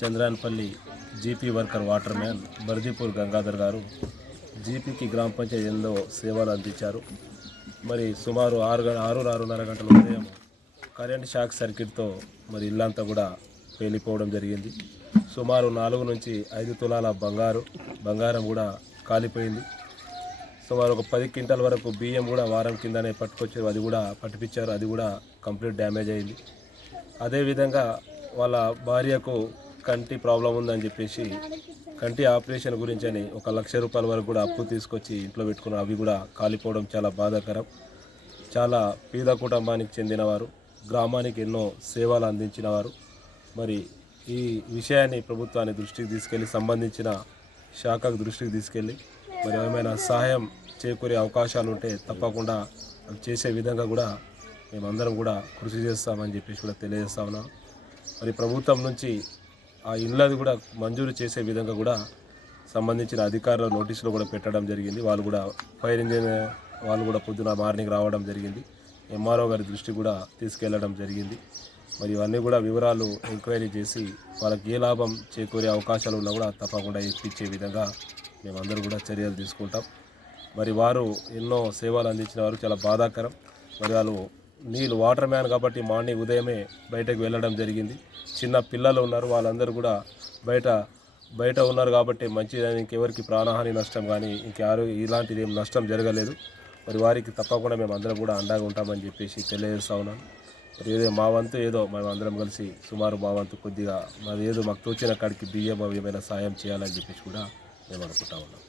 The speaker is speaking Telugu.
చంద్రాన్పల్లి GP worker water man Bardipur Gangadhar గారు జీపీకి గ్రామ పంచాయతీ ఎన్నో సేవలు అందించారు. మరి సుమారు 6:30 గంటల ఉదయం కరెంట్ షాక్ సర్క్యూట్తో మరి ఇల్లంతా కూడా పేలిపోవడం జరిగింది. సుమారు 4 నుంచి 5 తులాల బంగారం కూడా కాలిపోయింది. సుమారు ఒక 10 క్వింటాల వరకు బియ్యం కూడా వారం కిందనే పట్టుకొచ్చారు, అది కూడా పట్టిపించారు, అది కూడా కంప్లీట్ డ్యామేజ్ అయింది. అదేవిధంగా వాళ్ళ భార్యకు కంటి ప్రాబ్లం ఉందని చెప్పేసి కంటి ఆపరేషన్ గురించి అని 1,00,000 రూపాయల వరకు కూడా అప్పు తీసుకొచ్చి ఇంట్లో పెట్టుకున్నారు. అవి కూడా కాలిపోవడం చాలా బాధాకరం. చాలా పేద కుటుంబానికి చెందినవారు, గ్రామానికి ఎన్నో సేవలు అందించినవారు. మరి ఈ విషయాన్ని ప్రభుత్వాన్ని దృష్టికి తీసుకెళ్ళి సంబంధించిన శాఖకు దృష్టికి తీసుకెళ్ళి మరి ఏమైనా సహాయం చేకూరే అవకాశాలు ఉంటే తప్పకుండా అవి చేసే విధంగా కూడా మేమందరం కూడా కృషి చేస్తామని చెప్పేసి కూడా తెలియజేస్తా ఉన్నాం. మరి ప్రభుత్వం నుంచి ఆ ఇళ్ళది కూడా మంజూరు చేసే విధంగా కూడా సంబంధించిన అధికారుల నోటీసులు కూడా పెట్టడం జరిగింది. వాళ్ళు కూడా ఫైర్ ఇంజిన్ వాళ్ళు కూడా పొద్దున మార్నింగ్ రావడం జరిగింది. ఎంఆర్ఓ గారి దృష్టి కూడా తీసుకెళ్లడం జరిగింది. మరి ఇవన్నీ కూడా వివరాలు ఎంక్వైరీ చేసి వాళ్ళకి ఏ లాభం చేకూరే అవకాశాలు ఉన్నా కూడా తప్పకుండా ఇప్పించే విధంగా మేమందరూ కూడా చర్యలు తీసుకుంటాం. మరి వారు ఎన్నో సేవలు అందించిన వారు, చాలా బాధాకరం. మరి వాళ్ళు వాటర్ మ్యాన్ కాబట్టి మార్నింగ్ ఉదయమే బయటకు వెళ్ళడం జరిగింది. చిన్న పిల్లలు ఉన్నారు, వాళ్ళందరూ కూడా బయట ఉన్నారు కాబట్టి మంచిదని ఇంకెవరికి ప్రాణహాని నష్టం కానీ ఇంకెవరు ఇలాంటిది ఏం నష్టం జరగలేదు. మరి వారికి తప్పకుండా మేము అందరం కూడా అండగా ఉంటామని చెప్పేసి తెలియజేస్తా ఉన్నాను. మరి ఏదో మా వంతు ఏదో మేము అందరం కలిసి సుమారు మా వంతు కొద్దిగా మాది ఏదో మాకు తోచిన కాడికి బియ్యం ఏమైనా సాయం చేయాలని చెప్పేసి కూడా మేము అనుకుంటా ఉన్నాం.